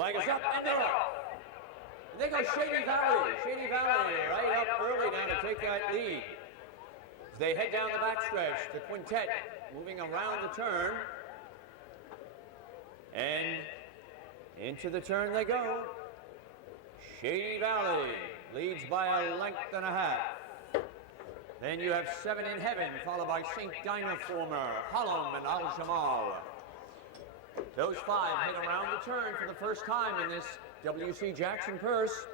Flag is up and they're off. And they go Shady Valley. Shady Valley right up early now to take that lead. As they head down the backstretch, the quintet moving around the turn. And into the turn they go. Shady Valley leads by a length and a half. Then you have Seven in Heaven, followed by St. Dynaformer, Hallam, and Al Jamal. Those five head around the turn for the first time in this W.C. Jackson purse.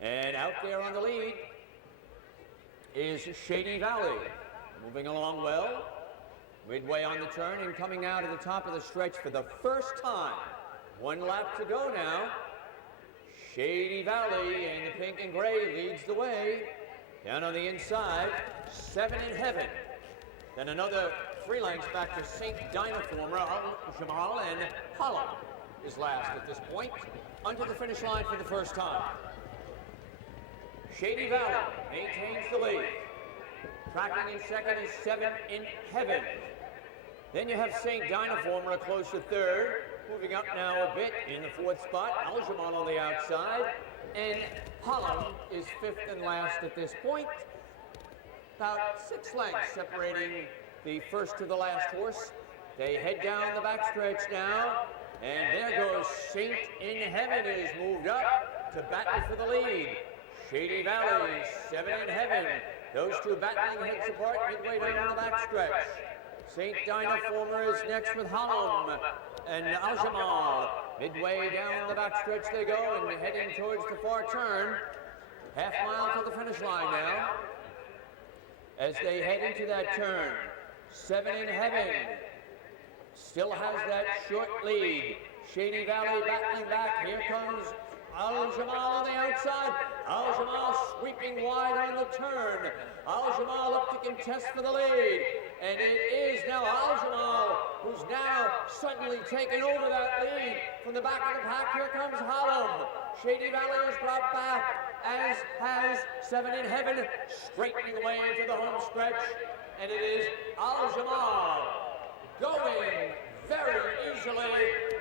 And out there on the lead is Shady Valley, moving along well. Midway on the turn and coming out at the top of the stretch for the first time. One lap to go now. Shady Valley in the pink and gray leads the way. Down on the inside, Seven in Heaven. Then another 3 lengths back to St. Dynaformer, Jamal, and Hallam is last at this point, under the finish line for the first time. Shady Valley maintains the lead. Tracking in second is Seven in Heaven. Then you have St. Dynaformer close to third, moving up now a bit in the fourth spot. Al Jamal on the outside, and Hallam is fifth and last at this point. About 6 lengths separating the first to the last horse. They head down the backstretch now, and there goes Saint in Heaven is moved up to battle for the lead. Shady Valley, Seven in Heaven. Those two battling heads apart midway down the backstretch. St. Dynaformer is next with Hallam and Al Jamal. Midway down the backstretch they go and heading towards the far turn. Half mile to the finish line now. As they head into that turn, Seven in Heaven still has that short lead. Shady Valley battling back. Here comes Al Jamal on the outside. Al Jamal sweeping wide on the turn. Al Jamal up to contest for the lead. And it is now Al Jamal who's now suddenly taken over that lead. From the back of the pack, here comes Hallam. Shady Valley is brought back, as has Seven in Heaven, straightening away into the home stretch. And it is Al Jamal going very easily.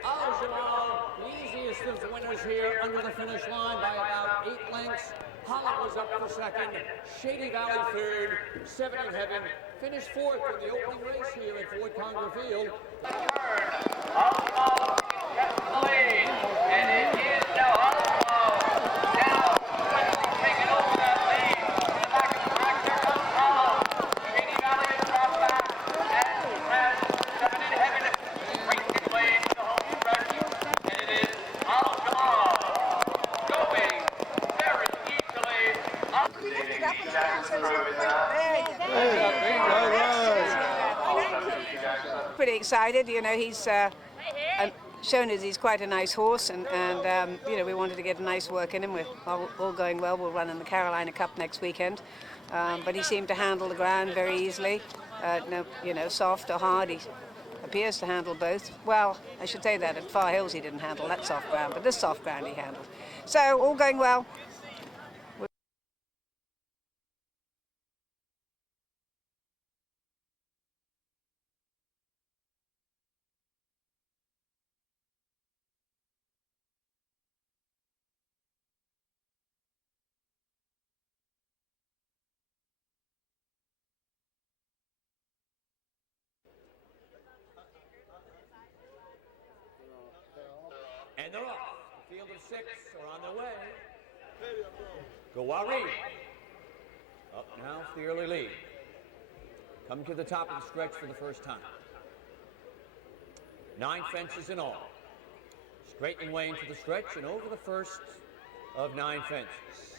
Al Jamal, the easiest of the winners here under the finish line by about 8 lengths. Hallam was up for second, Shady Valley third, Seven in Heaven finished fourth in the opening race here at Ford Conger Field. Al Jamal kept the lead, and it is now Al Jamal now taking over that lead. In the back of the pack, here comes Hallam. Shady Valley is brought back, and has Seven in Heaven racing away to the home stretch, and it is Al Jamal going very easily. Pretty excited, you know, he's shown us he's quite a nice horse, and you know, we wanted to get a nice work in him. We're all going well. We'll run in the Carolina Cup next weekend, but he seemed to handle the ground very easily. No, you know, soft or hard, he appears to handle both. Well, I should say that at Far Hills he didn't handle that soft ground, but this soft ground he handled. So all going well. And they're off. The field of 6 are on their way. Gawari up now for the early lead. Come to the top of the stretch for the first time. 9 fences in all. Straightening way into the stretch and over the first of 9 fences.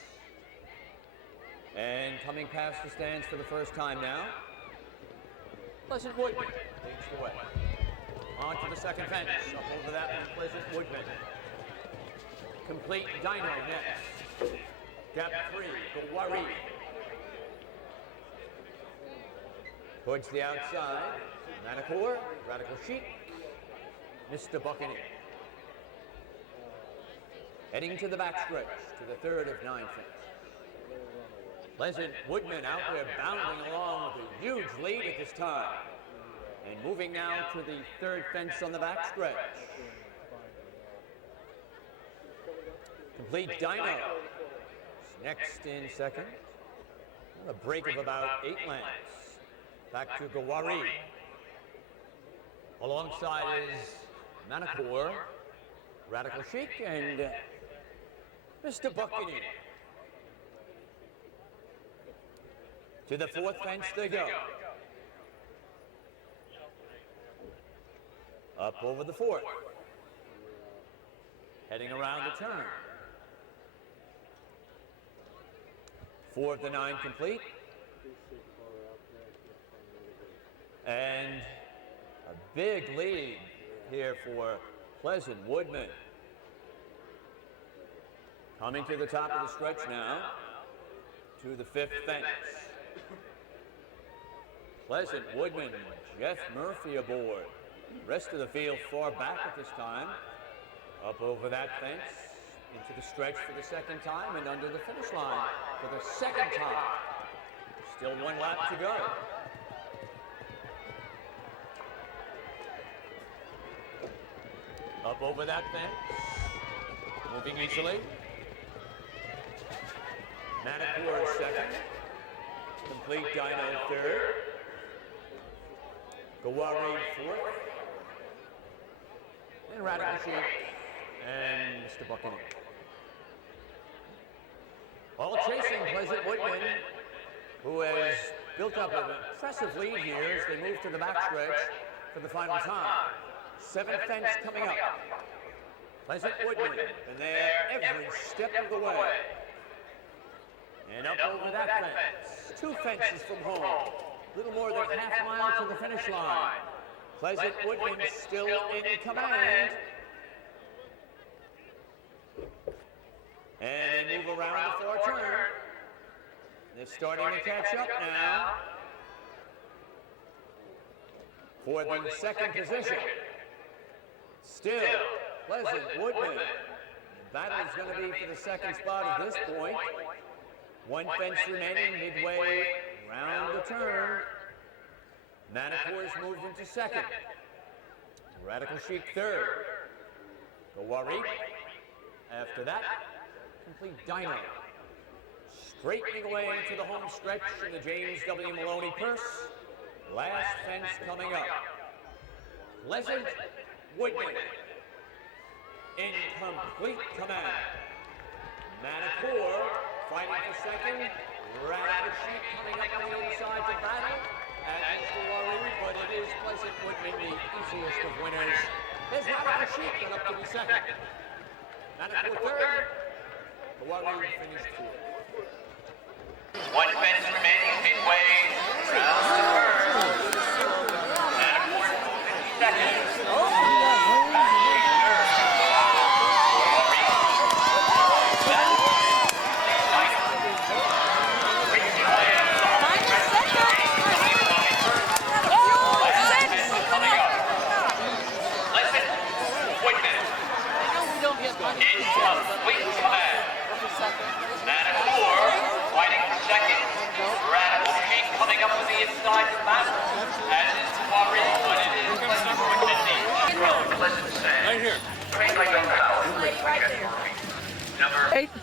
And coming past the stands for the first time now, Pleasant Woodman leads the way. On to the second fence, up over that one, Pleasant Woodman. Complete Dino next. Gap 3, Gawari. Towards the outside, Manacor, Radical Chic, Mr. Buccaneer. Heading to the backstretch, to the third of 9 fences. Pleasant Woodman out there bounding along with a huge lead at this time. And moving now to the third fence on the backstretch. Complete Dino is next in second. A break of about 8 lengths. Back to Gawari. Alongside is Manacor, Radical Chic, and Mr. Buckingham. To the 4th fence they go. Up over the 4th. Heading around the turn. 4 of the 9 complete. And a big lead here for Pleasant Woodman. Coming to the top of the stretch now, to the 5th fence. Pleasant Woodman, Jeff Murphy aboard. Rest of the field far back at this time. Up over that fence, into the stretch for the 2nd time, and under the finish line for the 2nd time. Still 1 lap to go. Up over that fence, moving easily. Manacor 2nd, Complete Dino 3rd, Gawari 4th, and Radical Chic and Mr. Buckingham. All chasing Pleasant Woodman, who has built up an impressive lead here as they move to the backstretch for the final time. 7th fence coming up. Pleasant Woodman, and there every step of the way. And up over that fence, 2 fences from home. A little more than half a mile to the finish line. Pleasant Woodman still in command. And they move around the 4 turn. They're starting to catch up now for the 2nd position. Still, Pleasant Woodman. The battle is going to be for the 2nd spot at this point. 1 fence remaining midway around the turn. Manacor's moved into 2nd. Radical Chic 3rd. Gawari. After that, Complete Dino. Straightening away into the home stretch in the James W. Maloney purse. Last fence coming up. Pleasant Woodman in complete command. Manacor fighting for 2nd. Radical Chic coming up on the inside to battle. And Gawari, but it is Pleasant Woodman, the easiest of winners. There's Radical Chic got up to be 2nd. Manacor 3rd. Gawari finished 4th. 1 fence remaining midway round the turn. Manacor moving 2nd.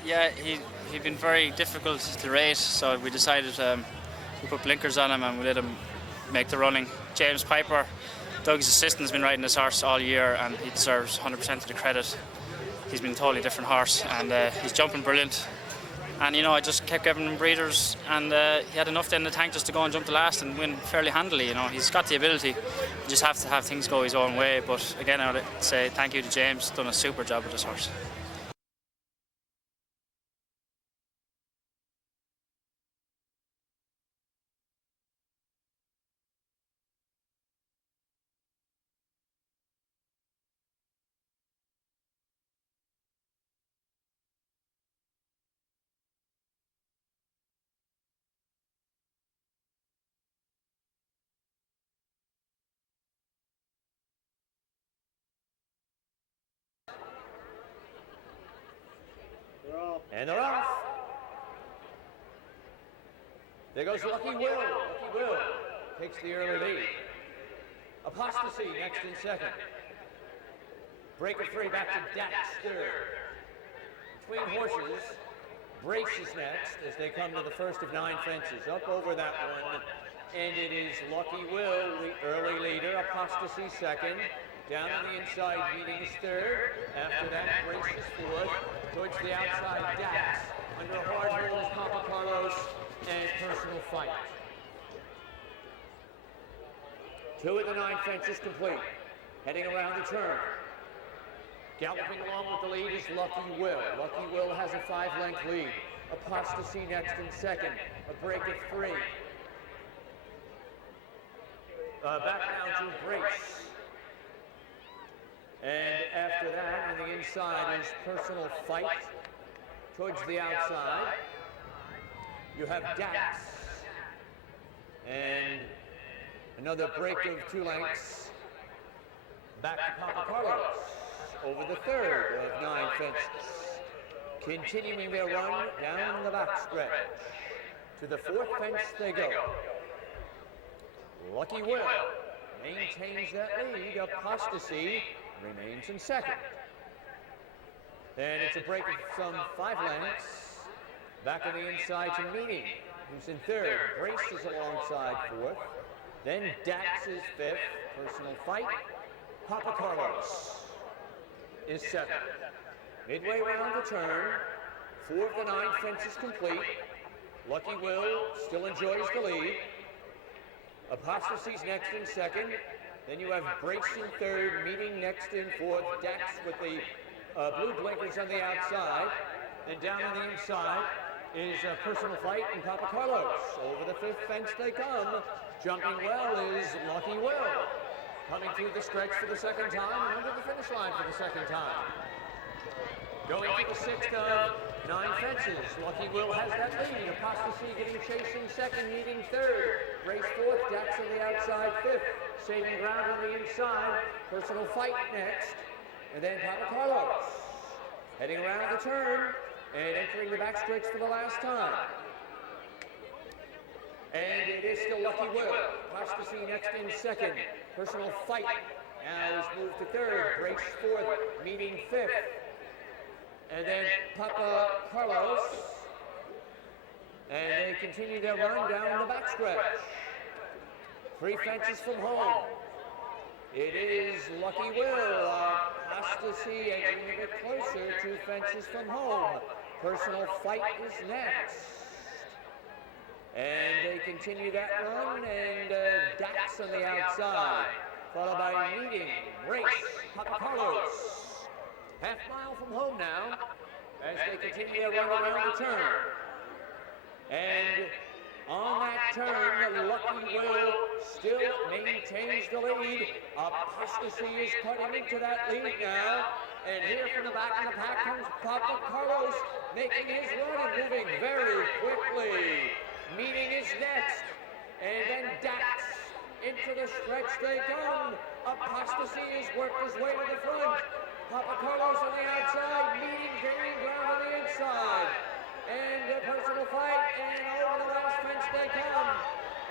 Yeah, he'd been very difficult to race, so we decided we put blinkers on him and we let him make the running. James Piper, Doug's assistant, has been riding this horse all year and he deserves 100% of the credit. He's been a totally different horse and he's jumping brilliant. And you know, I just kept giving him breathers and he had enough in the tank just to go and jump the last and win fairly handily. You know, he's got the ability. You just have to have things go his own way. But again, I would say thank you to James. Done a super job with this horse. And they're off. There goes Lucky Will. Lucky Will takes the early lead. Apostasy next in 2nd. Breaker 3 back to Dax 3rd. between horses. Braces next as they come to the first of 9 fences. Up over that one, and it is Lucky Will, the early leader. Apostasy second. Down on the inside, Meetings third. After that, Braces fourth. Towards the outside, Dax. Under a hard hold is Papa Carlos and Personal Fight. 2 of the 9 fences complete. Heading around the turn. Galloping along with the lead is Lucky Will. Lucky Will has a 5-length lead. Apostasy next in second. A break of 3. Back now to Brace. And after that, on the inside is Personal Fight. Towards the outside, you have Dax. And another break of 2 lengths. Back to Papa Carlos. Over the third of 9 fences. Continuing their run down the backstretch. To the 4th fence they go. Lucky Will maintains that lead. Apostasy remains in second. And it's a break of some 5 lengths. Back on the inside to Meeting, who's in third. Brace is alongside 4th. Then Dax is 5th. Personal Fight. Papa Carlos is 7th. Midway round the turn, 4 of the 9 fences complete. Lucky Will still enjoys the lead. Apostasy's next in second. Then you have Brace in third, Meeting next in 4th. Dax with the blue blinkers on the outside. Then down on the inside is Personal Fight and Papa Carlos. Over the 5th fence they come. Jumping well is Lucky Will. Coming through the stretch for the 2nd time and under the finish line for the 2nd time. Going to the 6th of 9 fences. Lucky Will has that lead. Apostasy getting chasing second, Meeting third. Brace 4th, Dax on the outside 5th. Saving ground on the inside. Personal Fight next. And then Papa Carlos. Heading around the turn and entering the backstretch for the last time. And it is still Lucky Will. Apostasy next in second. Personal Fight now is moved to third. Brace 4th, Meeting 5th. And then Papa Carlos. And they continue their run down the backstretch. 3 fences from home. It is Lucky Will. Apostasy edging a bit closer. 2 fences from home. Personal Fight is next. And they continue that run, and Dax on the outside, followed by Meeting, Race, Papa Carlos. Half mile from home now, as they continue their run around the turn. And on that turn, Lucky Will still maintains the lead. Apostasy is cutting into that lead now. And here from the back of the pack comes Papa Carlos, making his run and moving very quickly. Meeting is next, and then Dax. Into the stretch they come. Apostasy has worked his way to the front. Papa Carlos on the outside, Meeting gaining ground on the inside. And a Personal Fight, and over the last fence they come.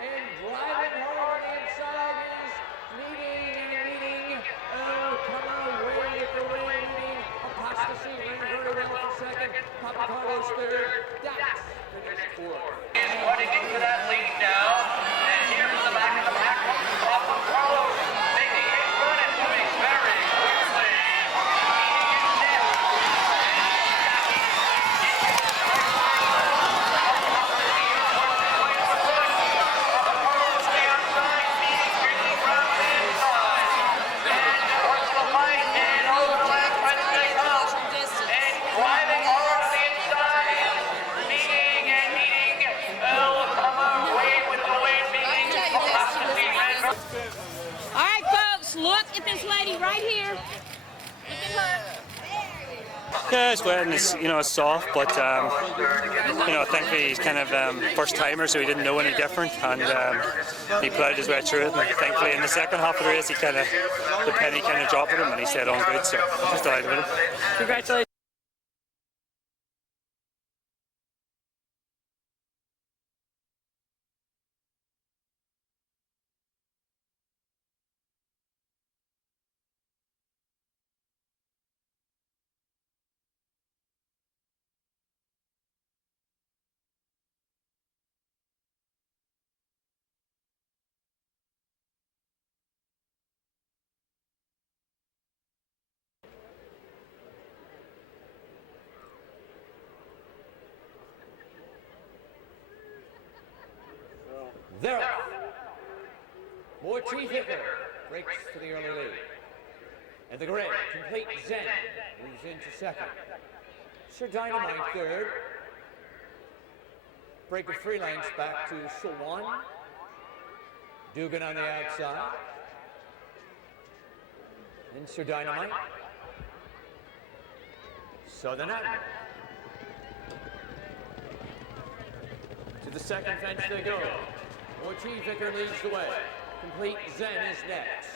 And driving hard on the inside is Meeting, come away with the win, Meeting. Apostasy ran very well for second. Papa Carlos third. Dax finished 4th. Running into that lead now, and here in the back of the pack comes Papa Carlos, making his run and moving very quickly. Look at this lady right here. Look at her. Yeah, it's wet and it's, it's soft, but thankfully he's kind of first timer, so he didn't know any different, and he ploughed his way through it. And thankfully, in the second half of the race, the penny kind of dropped with him, and he stayed on good. So just delighted with him. Congratulations. They're off. More T. Vicker breaks for the early lead. And the gray, Complete Zen, moves into second. Sir Dynamite third. Break of 3 lengths back to Shalwan. Dugan on the outside. And Sir Dynamite. Southern Admiral. To the second fence they go. Ortiz Vicker leads the way. Complete Zen is next.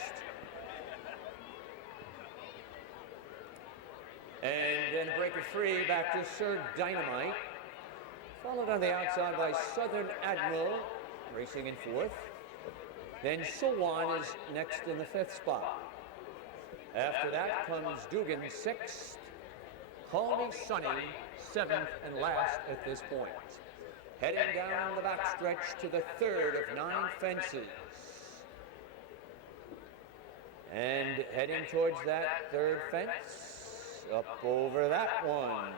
And then a break of 3 back to Sir Dynamite. Followed on the outside by Southern Admiral, racing in 4th. Then Sulwan is next in the 5th spot. After that comes Dugan 6th. Call Me Sunny 7th and last at this point. Heading down the backstretch to the 3rd of 9 fences. And heading towards that 3rd fence, up over that one.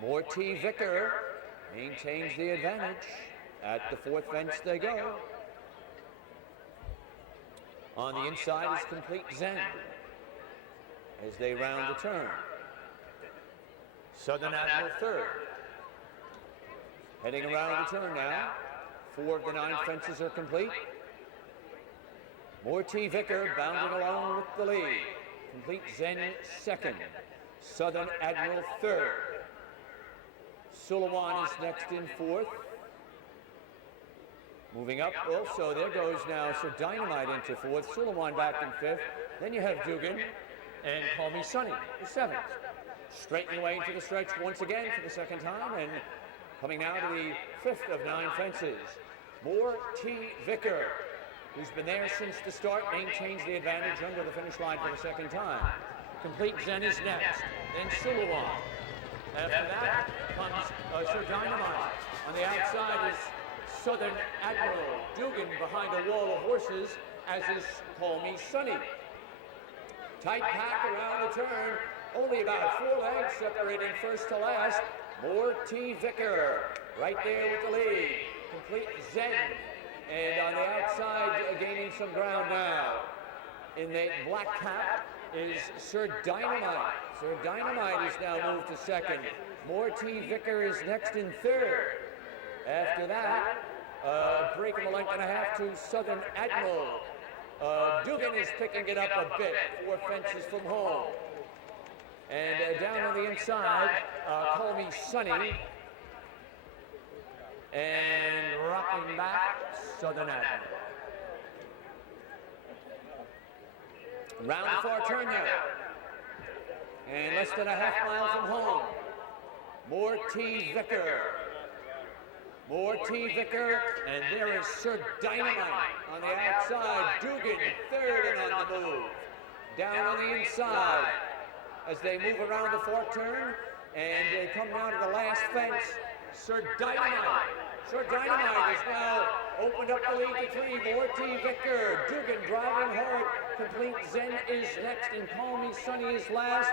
More T. Vicker maintains the advantage. At the 4th fence they go. On the inside is Complete Zen as they round the turn. Southern Admiral 3rd. Heading around the turn now. 4 of the 9 fences are complete. More T. Vicker bounding along with the lead. Complete Zen 2nd. Southern Admiral 3rd. Sulawan is next in 4th. Moving up also, there goes now Sir Dynamite into 4th. Sulawan back in 5th. Then you have Dugan and Call Me Sunny, the 7th. Straightening away into the stretch once again for the 2nd time, and coming now to the 5th of 9 fences. More T. Vicker, who's been there since the start, maintains the advantage under the finish line for the 2nd time. Complete Zen is next, then Sulawan. After that comes Sir Dynamite. On the outside is Southern Admiral. Dugan behind a wall of horses, as is Call Me Sunny. Tight pack around the turn, only about 4 lengths separating first to last. More T. Vicker right there with the lead. Complete Zen. And on the outside, gaining some ground now. In the black cap is Sir Dynamite. Sir Dynamite is now moved to 2nd. More T. Vicker is next in 3rd. After that, break of a length and a half to Southern Admiral. Dugan is picking it up a bit, 4 fences from home. And down on the inside, Call Me Sunny. And rocking back, Southern Admiral. Round the far turn now. And less than a half mile from home. More T. Vicker. More T. Vicker, and there is Sir Dynamite on the outside. Dugan 3rd and on the move. Down on the inside as they move around the fork turn, and they come now to the last fence. Sir Dynamite. Sir Dynamite has now opened up the lead to 3. More T. Vicker. Dugan driving hard. Complete Zen is next, and Call Me Sunny is last.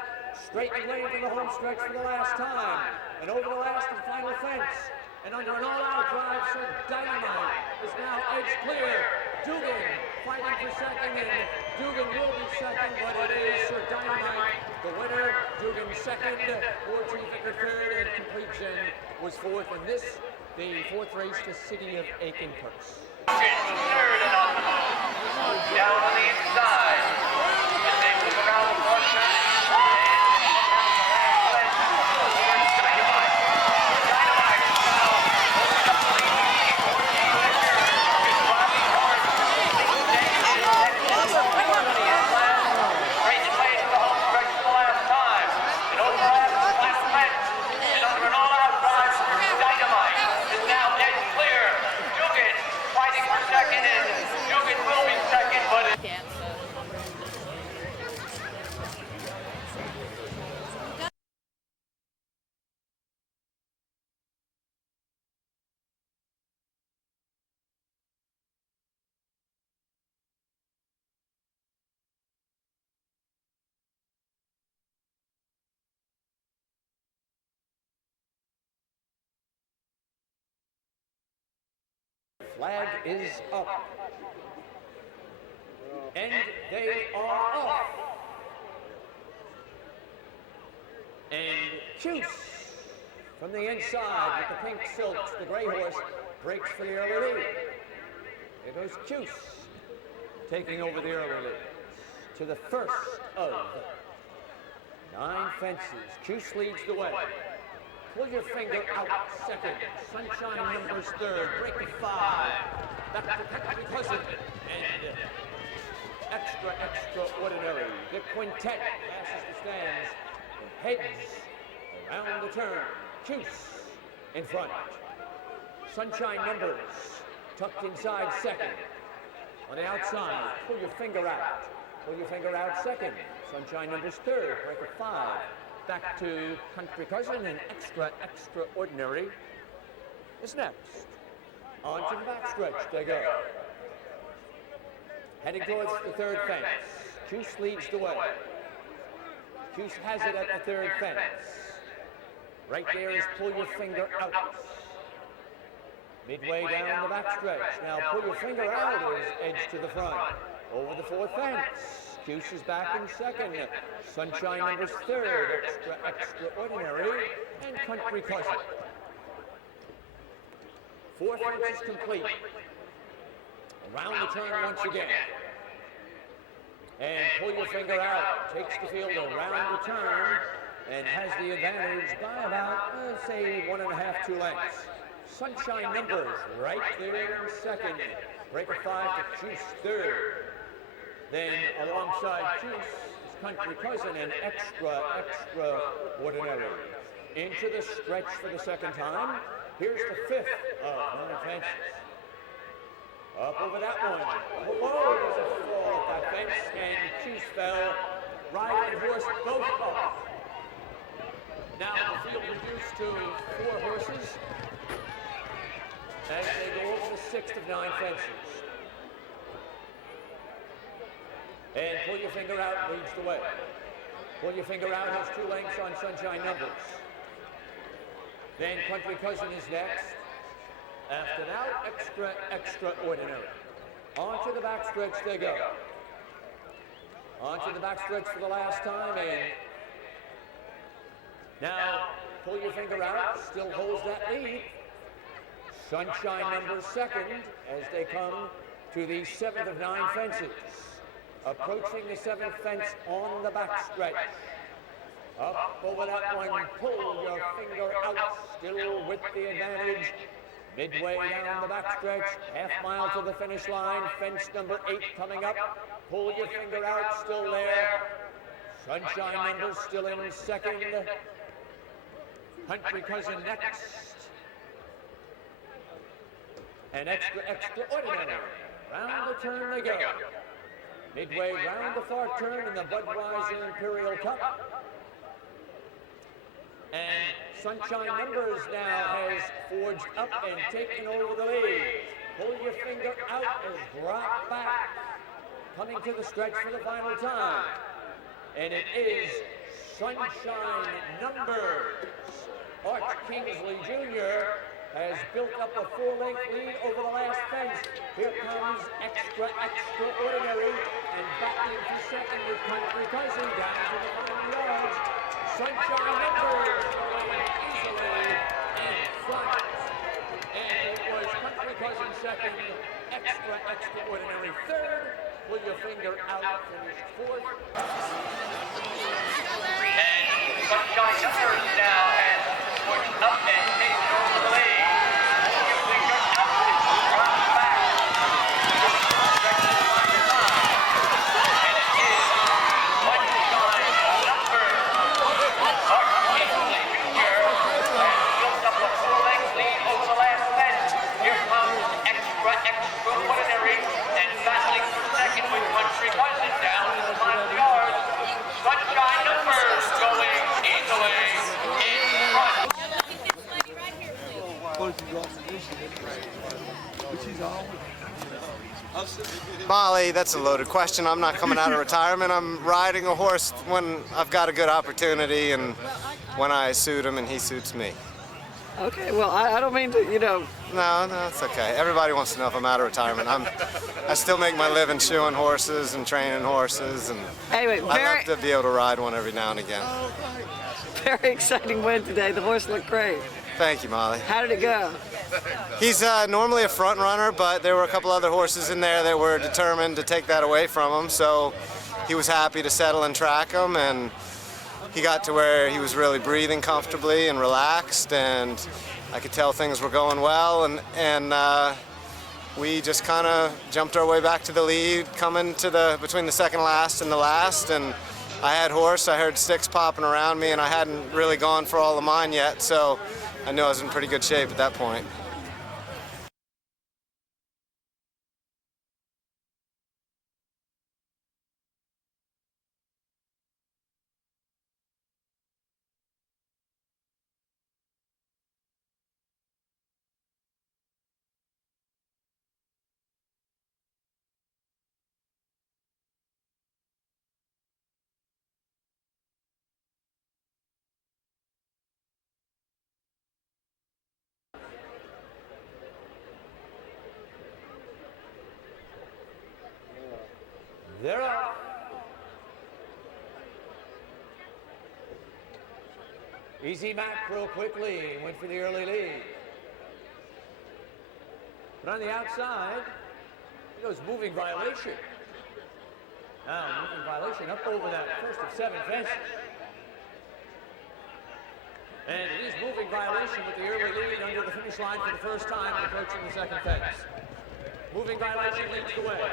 Straightening away into the home stretch for the last time. And over the last and final fence. And under an all-out drive, Sir Dynamite is now edge clear. Dugan fighting for 2nd, and Dugan will be 2nd, but it is Sir Dynamite the winner. Dugan 2nd, More T. Vicker 3rd, and Complete Zen was 4th. And this, the 4th race to City of Aiken purse. 3rd and on the move. Down on the inside. As they move around the front turn. Second, flag is up. And they are off. And Cuse from the inside with the pink silks, the gray horse, breaks for the early lead. There goes Cuse, taking over the early lead to the first of 9 fences. Cuse leads the way. Pull your finger out, second. Sunshine numbers third. Break the 5. Back to Country Cousin. And extraordinary. The quintet passes the stands and heads around the turn. Cuse in front. Sunshine numbers tucked inside second. On the outside, pull your finger out. Pull your finger out second. Sunshine numbers third. Break a 5. Back to Country Cousin and extraordinary is next. On to the backstretch they go. Heading towards the third fence. Cuse leads the way. Cuse has it at the third fence. Right there is pull your finger out. Midway down the backstretch. Now pull your finger out is edge to the front. Over the fourth fence. Cuse is back in second. Sunshine numbers third. Extraordinary and Country Cousin. Fourth fence is complete. Around the turn once again. And pull your finger out. Takes the field around the turn and has the advantage by about, say, 1.5, 2 lengths. Sunshine numbers right there in second. Break a 5 to Cuse third. Then alongside Cuse is Country Cousin and extraordinary. Into the stretch for the second time. Here's the fifth of 9 fences. Up over that one. Whoa, there's a fall at that fence, and Cuse fell. Rider and horse both up. Now the field reduced to 4 horses as they go over the 6th of 9 fences. And pull your finger out leads the way. Pull your finger out has 2 lengths on Sunshine numbers. Then Country Cousin is next. After that, extraordinary. On to the backstretch they go. On to the backstretch for the last time, and now pull your finger out, still holds that lead. Sunshine numbers second as they come to the 7th of 9 fences. Approaching the 7th fence on the backstretch. Up over that one, pull your finger out, still with the advantage. Midway down the backstretch, half-mile to the finish line, fence number 8 coming up. Pull your finger out, still there. Sunshine numbers still in second. Country Cousin next. And extraordinary. Round the turn they go. Midway round the far turn in the Budweiser Imperial Cup. And Sunshine numbers now has forged up and taken over the lead. Pull your finger out as drop back. Coming to the stretch for the final time. And it is Sunshine numbers. Arch Kingsley Jr. has built up a 4-length lead over the last fence. Here comes extraordinary, and back into second with Country Cousin down to the final yards. Sunshine numbers going easily in front. And it was Country Cousin second, extraordinary third. Pull your finger out, finished fourth. And Sunshine numbers now has pushed up and taken over the lead. Your finger out and drop back. Stretch the final time. And it is Sunshine numbers. Arch Kingsley Jr. has built up a 4-length lead over the last fence. Here comes extraordinary and battling for second with Country Cousin down to the final yard. Sunshine numbers going easily in front. Molly, that's a loaded question. I'm not coming out of retirement. I'm riding a horse when I've got a good opportunity and when I suit him and he suits me. Okay, well, I don't mean to, you know. No, it's okay. Everybody wants to know if I'm out of retirement. I still make my living shoeing horses and training horses, and Anyway, I love to be able to ride one every now and again. very exciting win today. The horse looked great. Thank you, Molly. How did it go? He's normally a front runner, but there were a couple other horses in there that were determined to take that away from him, so he was happy to settle and track him, and he got to where he was really breathing comfortably and relaxed, and I could tell things were going well, and we just kind of jumped our way back to the lead, coming to between the second last and the last, and I had horse, I heard sticks popping around me, and I hadn't really gone for all of mine yet, so I knew I was in pretty good shape at that point. They're off. Easy Mac broke quickly and went for the early lead. But on the outside, it goes moving violation. Now, moving violation up over that first of 7 fences. And it is moving violation with the early lead under the finish line for the first time approaching the second fence. Moving violation leads the way.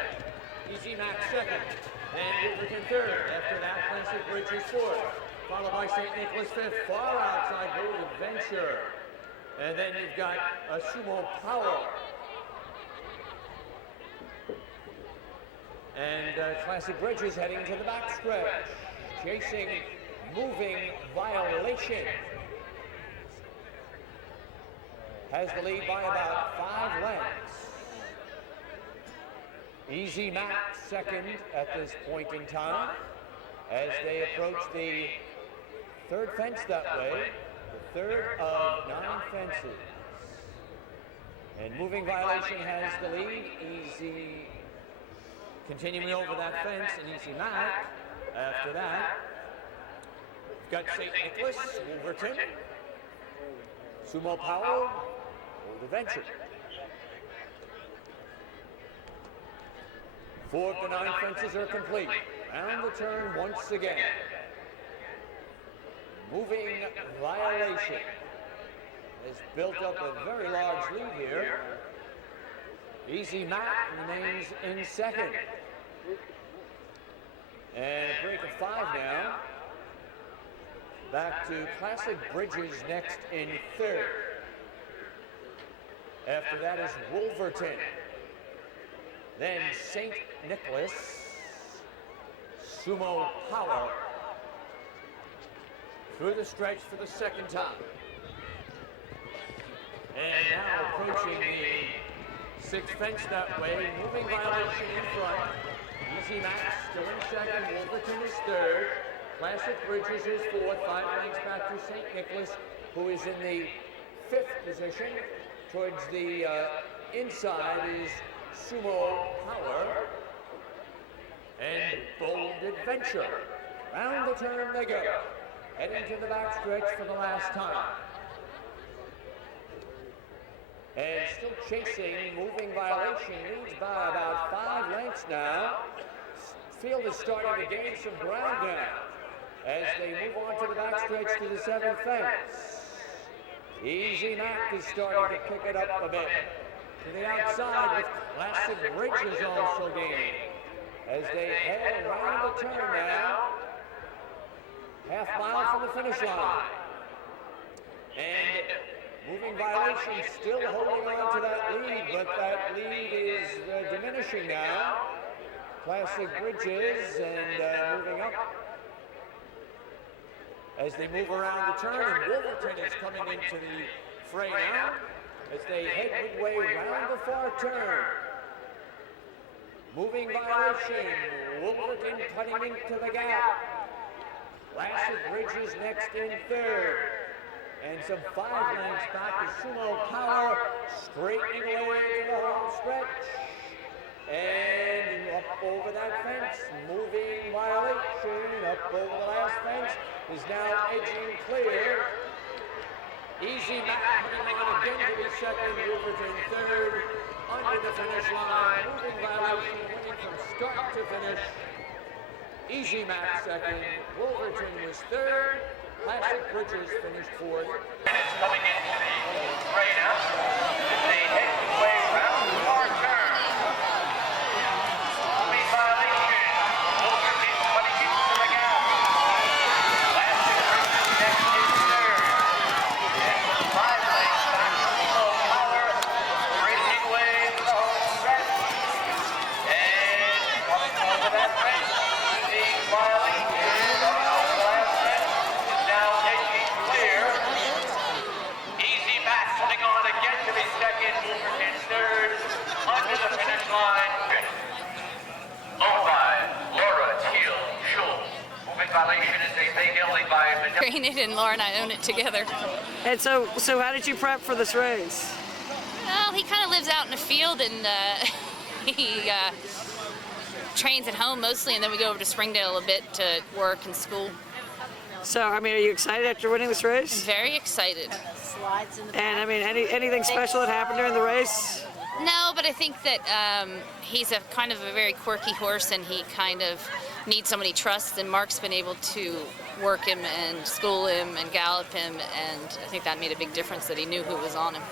Easy Mac second, and Wolverton third. After that, Classic Bridges fourth, followed by St. Nicholas fifth, far outside Bold Adventure. And then you've got a Sumo Power. And Classic Bridges heading to the backstretch, chasing Moving Violation. Has the lead by about 5 lengths. Easy Mac second at this point in time as they approach the third fence that way, the third of 9 fences. And Moving Violation has the lead. Easy continuing over that fence, and Easy Mac after that. We've got St. Nicholas, Wolverton, Sumo Power, Bold Adventure. 4 of the 9 fences are complete. Round the turn once again. Moving Violation has built up a very large lead here. Easy Mac remains in second. And a break of 5 now. Back to Classic Bridges next in third. After that is Wolverton. Then St. Nicholas, Sumo Power, through the stretch for the second time. And now approaching the 6th fence that way, Moving Violation in front. Easy Mac still in second, Wolverton is third. Classic Bridges is fourth, 5 lengths back to St. Nicholas, who is in the 5th position. Towards the inside is Sumo Power and Bold Adventure. Round the turn they go, heading to the backstretch for the last time. And still chasing, Moving Violation leads by about 5 lengths now. Field is starting to gain some ground now as they move on to the backstretch to the 7th fence. Easy Mac is starting to pick it up a bit. To the outside with Classic Bridges also gaining as they head around the turn now. Half mile from the finish line. And Moving Violation still holding on to that lead, but that lead is diminishing now. Classic Bridges and moving up as they move around the turn, and Wolverton is coming into the fray now as they head midway around the far turn. Moving Violation, Wolverton cutting into the gap. Classic Bridges next in third. And some 5 lengths back to Sumo Power, straightening away to the home stretch. And up over that fence, moving Violation up over the last fence, is now edging clear. Easy Mac coming on again to be second, Wolverton third, under the finish line, moving Violation winning from start to finish. Easy Mac second, Wolverton was third, Classic Bridges finished fourth. It's coming into the arena. It's a head-to-way round 4 turn. Moving Violation, Wolverton cutting into the gap. Classic Bridges next is third. And some 5 lengths back to Sumo Power, straightening away to the home stretch. And coming over that fence, moving Violation up over the last fence. Now edging clear. Easy Mac coming on again to be second, Wolverton third, under the finish line. Owned by Laura Teal Schul. Moving Violation is a big owned by It and Laura and I own it together. And so how did you prep for this race? Well, he kind of lives out in the field and he trains at home mostly, and then we go over to Springdale a bit to work and school. So, I mean, are you excited after winning this race? Very excited. And, I mean, anything special that happened during the race? No, but I think that he's a kind of a very quirky horse, and he kind of needs someone he trusts, and Mark's been able to work him and school him and gallop him, and I think that made a big difference that he knew who was on him.